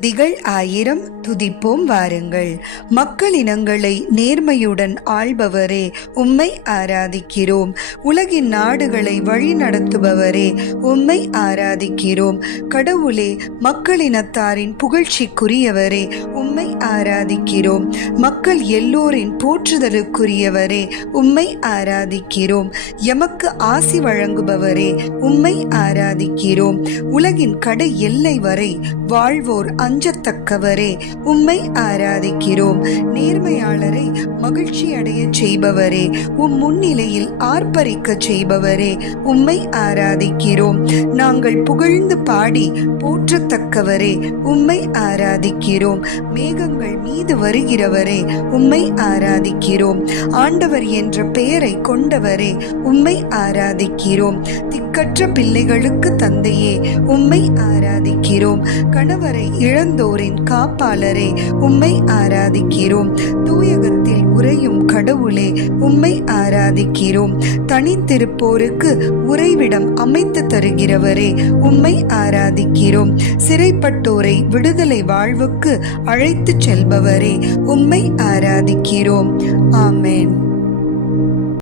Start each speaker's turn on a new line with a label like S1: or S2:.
S1: திகழ் ஆயிரம் துதிப்போம் வாருங்கள். மக்கள் இனங்களை நேர்மையுடன் ஆள்பவரே உம்மை ஆராதிக்கிறோம். உலகின் நாடுகளை வழிநடத்துபவரே உம்மை ஆராதிக்கிறோம். கடவுளே மக்களினத்தாரின் புகழ்ச்சிக்குரியவரே உம்மை ஆராதிக்கிறோம். மக்கள் எல்லோரின் போற்றுதலுக்குரியவரே உம்மை ஆராதிக்கிறோம். எமக்கு ஆசி வழங்குபவரே உம்மை ஆராதிக்கிறோம். உலகின் கடை எல்லை வரை வாழ்வோர் அஞ்சத்தக்கவரே உம்மை ஆராதிக்கிறோம். நேர்மையாளரை மகிழ்ச்சி அடைய செய்பவரே உம் முன்னிலையில் ஆர்ப்பரிக்க செய்பவரே உம்மை ஆராதிக்கிறோம். நாங்கள் புகழ்ந்து பாடி போற்றத்தக்கவரே உம்மை ஆராதிக்கிறோம். மேகங்கள் மீது வருகிறவரே உம்மை ஆராதிக்கிறோம். ஆண்டவர் என்ற பெயரை கொண்டவரே உம்மை ஆராதிக்கிறோம். கற்ற பிள்ளைகளுக்கு தந்தையே உம்மை ஆராதிக்கிறோம். கணவரை இழந்தோரின் காப்பாளரே உம்மை ஆராதிக்கிறோம். தூயகத்தில் உறையும் கடவுளே உம்மை ஆராதிக்கிறோம். தனித்திருப்போருக்கு உறைவிடம் அமைத்து தருகிறவரே உம்மை ஆராதிக்கிறோம். சிறைப்பட்டோரை விடுதலை வாழ்வுக்கு அழைத்துச் செல்பவரே உம்மை ஆராதிக்கிறோம். ஆமென்.